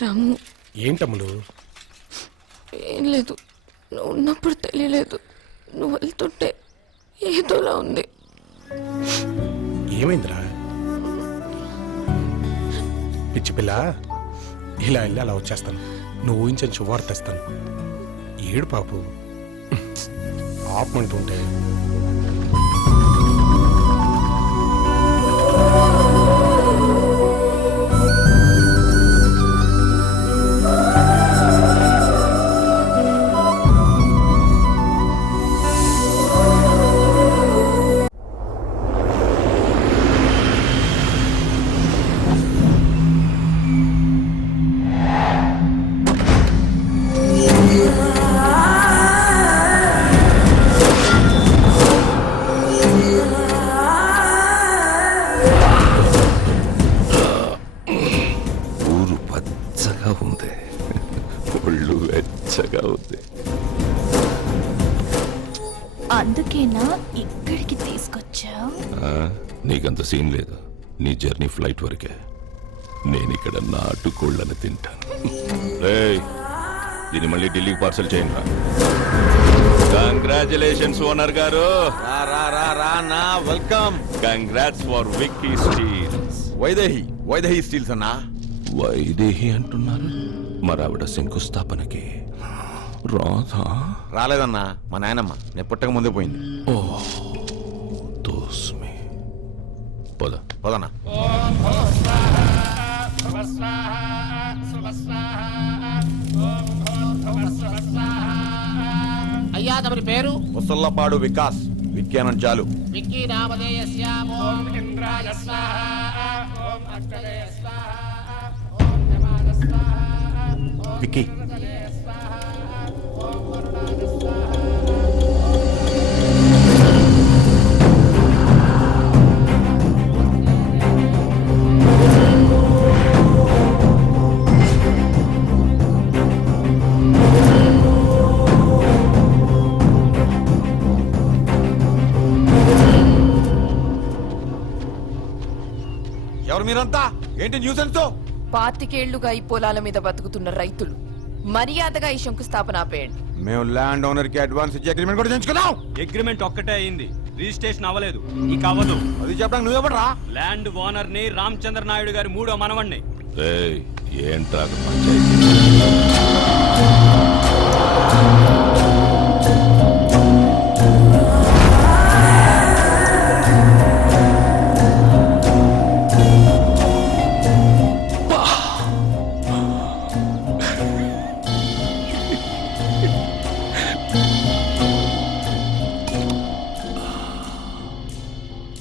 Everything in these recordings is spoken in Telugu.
రాము. ఏంటమ్ములు? ఏం లేదు, నువ్వు ఉన్నప్పుడు తెలియలేదు, నువ్వు వెళ్తుంటే ఏదోలా ఉంది. ఏమైందిరా? పిచ్చి పిల్ల, ఇలా వెళ్ళి అలా వచ్చేస్తాను. నువ్వు ఊహించని శుభవార్త తెస్తాను. ఏడు పాపు ఆపమంటుంటే. అందుకేనా ఇక్కడికి తీసుకొచ్చా? నీకంత సీన్ లేదు. నీ జర్నీ ఫ్లైట్ వరకే. నేను ఇక్కడ నాటుకోళ్ళని తింటాను. దీన్ని మళ్ళీ ఢిల్లీకి పార్సల్ చేయండి రా. కంగ్రాచులేషన్స్ ఓనర్ గారు. Welcome. Congrats for Vicky Steels. Vaidehi Steels అన్నా. వైదేహి అంటున్నారు, మరావిడ శంకుస్థాపనకి రాధా రాలేదన్నా, మా నాయనమ్మ నేను పుట్టక ముందే పోయింది. దోస్మి పదన్నా. అయ్యా తమరి పేరు? ముసల్లపాడు వికాస్. విజ్ఞానం చాలు. విక్కీ నామధేయస్య ఓం ఇంద్రాయ స్వాహ ఓం అక్షయ స్వాహ ఓం యమాయ స్వాహ. విక్కీ, ఎవరు మీరంతా? ఏంటి న్యూసెన్స్ తో? 25 ఏళ్లుగా ఈ పొలాల మీద బతుకుతున్న రైతులు మర్యాదగా ఈ శంకుస్థాపన ఆపేయండి. మేము ల్యాండ్ ఓనర్ కి అడ్వాన్స్ ఇచ్చి అగ్రిమెంట్ కూడా చేయించుకున్నాం. అగ్రిమెంట్ ఒక్కటే అయింది, రిజిస్ట్రేషన్ అవ్వలేదు. ఇక అవ్వదు. అది చెప్పడానికి నువ్వెవడరా? ల్యాండ్ ఓనర్ ని రామచంద్ర నాయుడు గారి 3వ మనవణ్ణి. ఏంట్రా పంచాయతీ?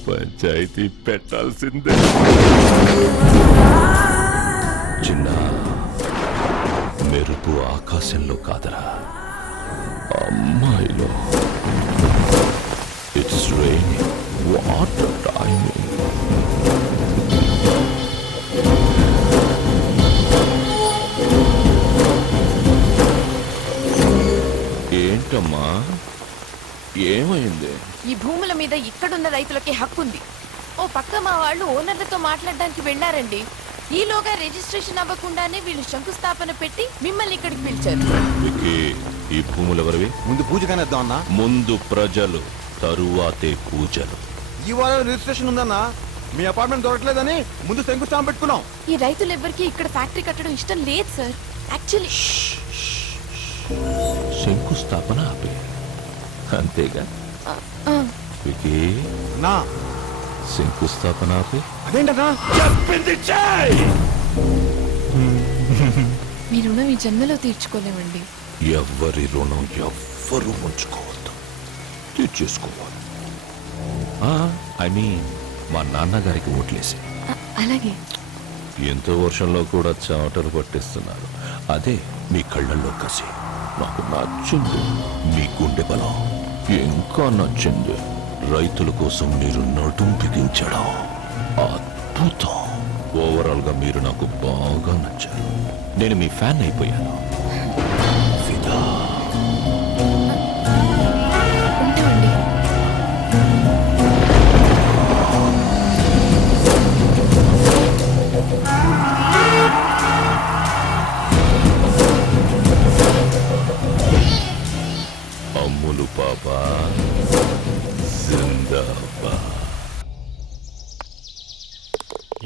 పంచాయతీ పెట్టాల్సిందే. చిన్న మెరుపు ఆకాశంలో కాదరా, అమ్మాయిలో. It's raining, water timing. ఏంటమ్మా, ఏమైంది? ఈ భూముల మీద ఇక్కడున్న రైతులకి హక్కు ఉంది. ఓ పక్క మా వాళ్ళు ఓనర్లతో మాట్లాడడానికి వెళ్ళారండి. ఈలోగా రిజిస్ట్రేషన్ అవ్వకుండానే వీళ్ళు శంకుస్థాపన పెట్టి మిమ్మల్ని ఇక్కడికి పిలిచారు. ఈ భూములు ఎవరివి? ముందు పూజ కానిద్దాం అన్నా. ముందు ప్రజలు, తరువాతే పూజలు. ఈ వారం రిజిస్ట్రేషన్ ఉందన్నా. మీ అపార్ట్మెంట్ దొరకలేదని ముందు శంకుస్థాపన పెట్టుకున్నాం. ఈ రైతులు ఎవ్వరికి ఇక్కడ ఫ్యాక్టరీ కట్టడం ఇష్టం లేదు సార్. యాక్చువల్లీ శంకుస్థాపన ఆపే, అంతేగా? వికీ, నా శంకుస్థాపన ఆపే. అదేంటన్నా? చెప్పింది చెయ్. మీ రుణం ఈ జన్మలో తీర్చుకోలేమండి. ఎవ్వరి రుణం ఎవ్వరు ఉంచుకోవద్దు, తీర్చేసుకోవాలి. ఐ మీన్ మా నాన్నగారికి ఓట్లేసి. అలాగే. ఎంతో వర్షంలో కూడా చెమటలు పట్టిస్తున్నారు. అదే మీ కళ్ళల్లో కసి. నాకు నచ్చింది మీ గుండె బలం. ఇంకా నచ్చింది రైతుల కోసం మీరు నడుం బిగించడం. అద్భుతం. ఓవరాల్ గా మీరు నాకు బాగా నచ్చారు. నేను మీ ఫ్యాన్ అయిపోయాను. ఫిదా.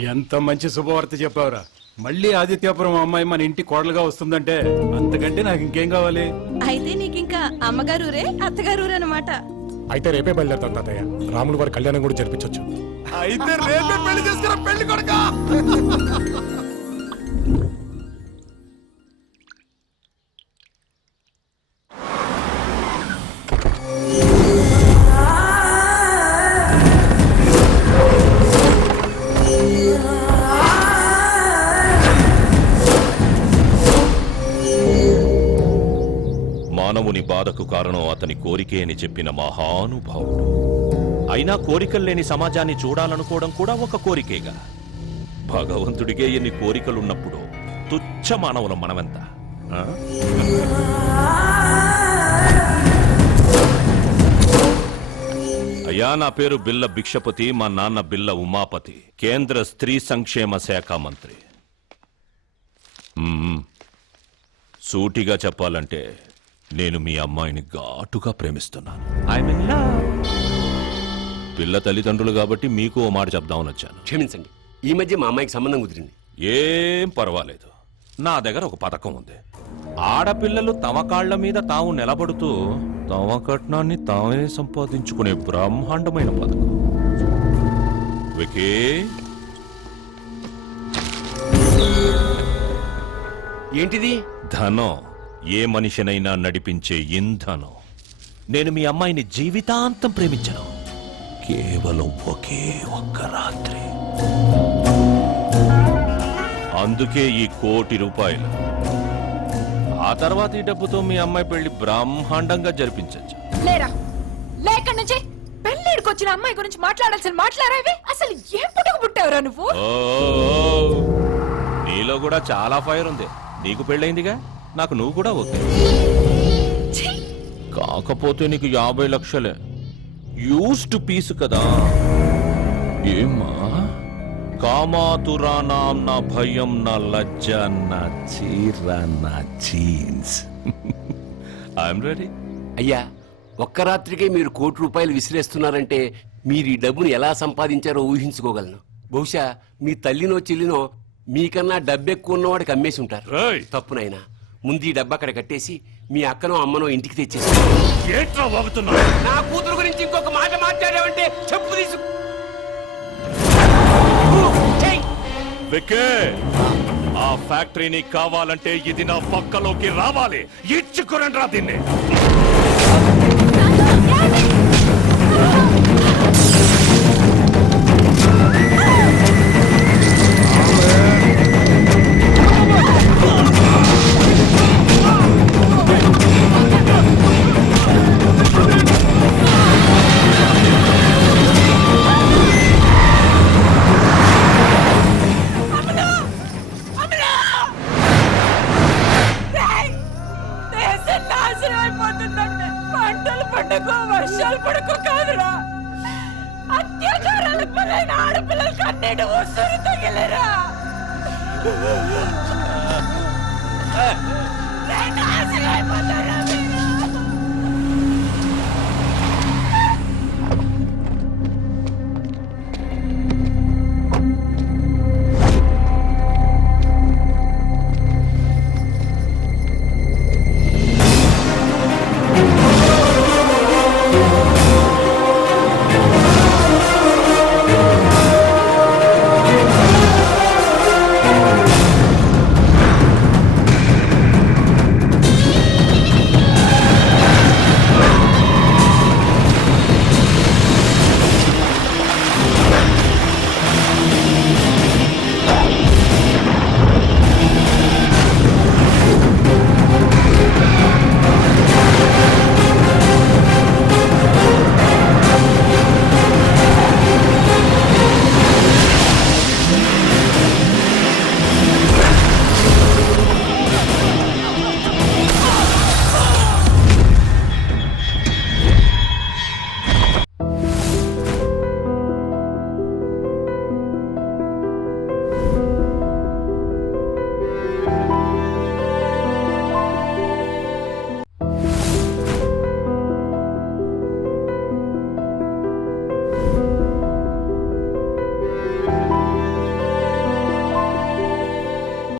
ఎంత మంచి శుభవార్త చెప్పావురా. మళ్ళీ ఆదిత్యపురం అమ్మాయి మన ఇంటి కోడలుగా వస్తుందంటే అంతకంటే నాకు ఇంకేం కావాలి? అయితే నీకింకా అమ్మగారూరే అత్తగారూరే అనమాట. అయితే రేపే బయలుదేరుతాం తాతయ్య. రాములు వారి కళ్యాణం కూడా జరిపించవచ్చు. అయితే రేపే పెళ్లి చేసుకురా పెళ్లి కొడుక. మానవుని బాధకు కారణం అతని కోరికే అని చెప్పిన మహానుభావుడు. అయినా కోరికలు లేని సమాజాన్ని చూడాలనుకోవడం కూడా ఒక కోరికేగా. భగవంతుడికే ఎన్ని కోరికలున్నప్పుడు తుచ్చ మానవులం మనమెంత? ఆ? అయ్యా, నా పేరు బిల్ల భిక్షపతి, మా నాన్న బిల్ల ఉమాపతి, కేంద్ర స్త్రీ సంక్షేమ శాఖ మంత్రి. సూటిగా చెప్పాలంటే నేను మీ అమ్మాయిని ఘాటుగా ప్రేమిస్తున్నాను. పిల్ల తల్లిదండ్రులు కాబట్టి మీకు ఓ మాట చెప్దామని వచ్చాను. క్షమించండి, ఈ మధ్య మా అమ్మాయికి సంబంధం కుదిరింది. ఏం పర్వాలేదు, నా దగ్గర ఒక పథకం ఉంది. ఆడపిల్లలు తమ కాళ్ల మీద తాము నిలబడుతూ తమ కట్నాన్ని తామే సంపాదించుకునే బ్రహ్మాండమైన పథకం. వికీ, ఏంటిది? ధనం ఏ మనిషినైనా నడిపించే ఇంధనం. నేను మీ అమ్మాయిని జీవితాంతం ప్రేమించను, కేవలం ఒకే ఒక్క రాత్రి. అందుకే ఈ ₹1,00,00,000. ఆ తర్వాత ఈ డబ్బుతో మీ అమ్మాయి పెళ్లి బ్రహ్మాండంగా జరిపించచ్చు. లేరా లేక నుంచి పెళ్ళిడికి వచ్చిన అమ్మాయి గురించి మాట్లాడాల్సిన మాట్లాడేవి. అసలు ఏ పుట్టుకు పుట్టావురా నువ్వు? నీలో కూడా చాలా ఫైర్ ఉంది. నీకు పెళ్ళైందిగా, నాకు నువ్వు కూడా ఓకే. కాకపోతే నీకు 50 లక్షలే యూస్డ్ పీస్ కదా. ఏమ్మా, కామాతురానాం నా భయం నా లజ్జ నా చీర నా జీన్స్. I'm ready. అయ్యా, ఒక్క రాత్రికే మీరు ₹1,00,00,000 విసిరేస్తున్నారంటే మీరు ఈ డబ్బును ఎలా సంపాదించారో ఊహించుకోగలను. బహుశా మీ తల్లినో చెల్లినో మీకన్నా డబ్బు ఎక్కువ ఉన్నవాడికి అమ్మేసి ఉంటారు. రేయ్! తప్పునైనా ముందు ఈ డబ్బు అక్కడ కట్టేసి మీ అక్కనో అమ్మనో ఇంటికి తెచ్చేసి. ఏంట్రా వాగుతున్నావు? నా కూతురు గురించి ఇంకొక మాట మాట్లాడావంటే చెప్పు తీసు. వికే, ఆ ఫ్యాక్టరీని కావాలంటే ఇది నా పక్కలోకి రావాలి. ఇచ్చుకురండి రా దీన్ని. పంటలు పండుగ వర్షాలు పడుకో కాదురా, అత్యాచారాలకు బలైన ఆడపిల్లలు కన్నీడు ఉసురు తగిలేరా. నాశనం అయిపోతారా.